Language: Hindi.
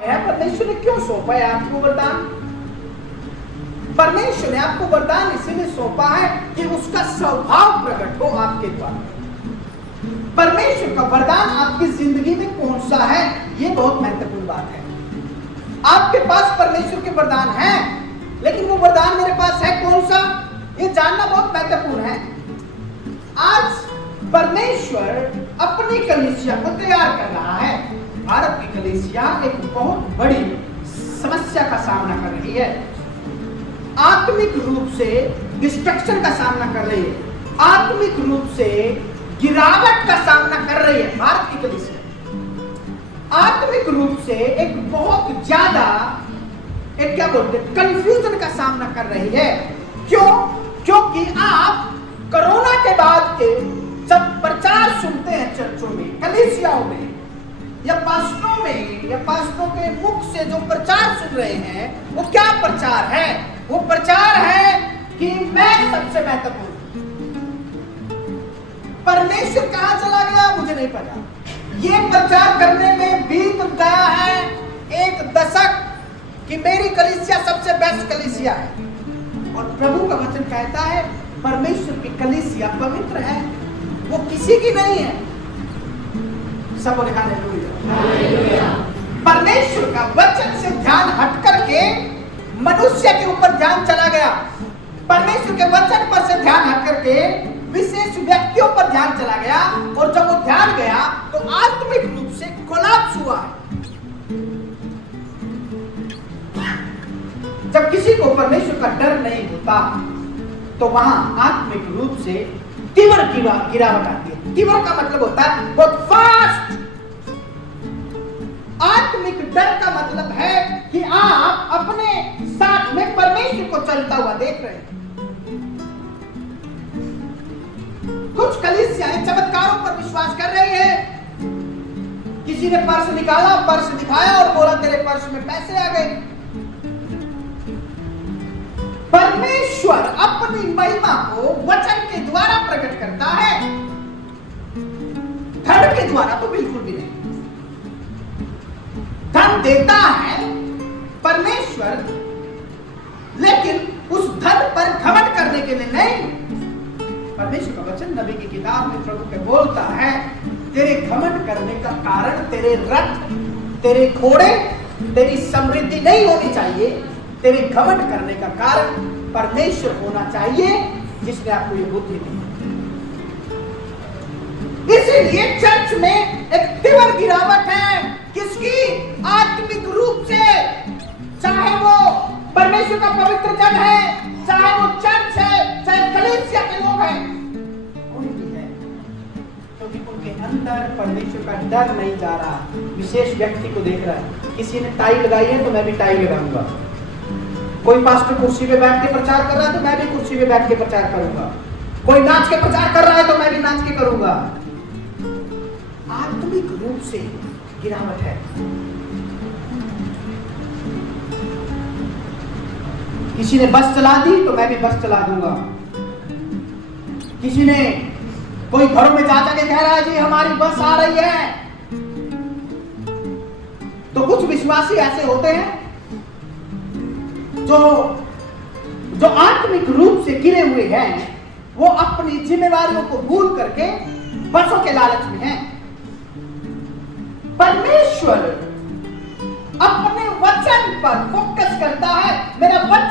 परमेश्वर ने क्यों सौंपा है आपको वरदान? परमेश्वर ने आपको वरदान इसीलिए सौंपा है कि उसका स्वभाव प्रकट हो आपके द्वारा। परमेश्वर का वरदान आपकी जिंदगी में कौन सा है, यह बहुत महत्वपूर्ण बात है। आपके पास परमेश्वर के वरदान है, लेकिन वो वरदान मेरे पास है कौन सा, यह जानना बहुत महत्वपूर्ण है। आज परमेश्वर अपनी कलीसिया को तैयार कर रहा है। भारत की कलीसिया एक बहुत बड़ी समस्या का सामना कर रही है। आत्मिक रूप से डिस्ट्रक्शन का सामना कर रही है, आत्मिक रूप से गिरावट का सामना कर रही है। भारत की कलीसिया आत्मिक रूप से एक बहुत ज्यादा एक क्या बोलते हैं कंफ्यूजन का सामना कर रही है। क्यों? क्योंकि आप कोरोना के बाद के जब प्रचार सुनते हैं चर्चों में, कलीसियाओं में या पास्टरों में या पास्टरों के मुख से जो प्रचार सुन रहे हैं, वो क्या प्रचार है? वो प्रचार है कि मैं सबसे महत्वपूर्ण। परमेश्वर कहां चला गया मुझे नहीं पता। ये प्रचार करने में बीत गया है एक दशक कि मेरी कलीसिया सबसे बेस्ट कलीसिया है। और प्रभु का वचन कहता है परमेश्वर की कलीसिया पवित्र है, वो किसी की नहीं है। सब बोले हालेलुया। परमेश्वर का वचन से ध्यान हट करके मनुष्य के ऊपर ध्यान चला गया। परमेश्वर के वचन पर से ध्यान हट करके विशेष व्यक्तियों पर ध्यान चला गया, और जब वो ध्यान गया तो आत्मिक रूप से कोलैप्स हुआ है। जब किसी को परमेश्वर का डर नहीं होता तो वहां आत्मिक रूप से तीव्र गिरावट आती है। तीव्र का मतलब होता है बहुत फास्ट। आत्मिक डर का मतलब है कि आप अपने साथ में परमेश्वर को चलता हुआ देख रहे हैं। कुछ कलीसियाएं चमत्कारों पर विश्वास कर रही है। किसी ने पर्स निकाला, पर्स दिखाया और बोला तेरे पर्स में पैसे आ गए। परमेश्वर अपनी महिमा को वचन के द्वारा प्रकट करता है, धन के द्वारा तो बिल्कुल भी नहीं। धन देता है परमेश्वर, लेकिन उस धन पर घमंड करने के लिए नहीं। परमेश्वर का वचन नबी की किताब में प्रभु के बोलता है तेरे घमंड करने का कारण तेरे रथ, तेरे घोड़े, तेरी समृद्धि नहीं होनी चाहिए। तेरे घमंड करने का कारण परमेश्वर होना चाहिए जिसने आपको ये बुद्धि दी। इसीलिए चर्च में एक तीव्र गिरावट है। किसकी? आत्मिक रूप से। चाहे वो परमेश्वर का पवित्र जन है, चाहे वो चर्च है, चाहे कलीसिया के लोग हैं, कोई भी है, क्योंकि उनके अंदर परमेश्वर का डर नहीं जा रहा। विशेष व्यक्ति को देख रहा है। किसी ने टाई लगाई है तो मैं भी टाई लगाऊंगा। कोई पास्टर कुर्सी पे बैठ के प्रचार कर रहा है तो मैं भी कुर्सी पे बैठ के प्रचार करूंगा। कोई नाच के प्रचार कर रहा है तो मैं भी नाच के करूंगा। आत्मिक रूप से गिरावट है। किसी ने बस चला दी तो मैं भी बस चला दूंगा। किसी ने कोई घरों में जा के कह रहा है जी हमारी बस आ रही है, तो कुछ विश्वासी ऐसे होते हैं जो आत्मिक रूप से गिरे हुए हैं। वो अपनी जिम्मेवारियों को भूल करके बसों के लालच में हैं। परमेश्वर अपने वचन पर फोकस करता है। मेरा वचन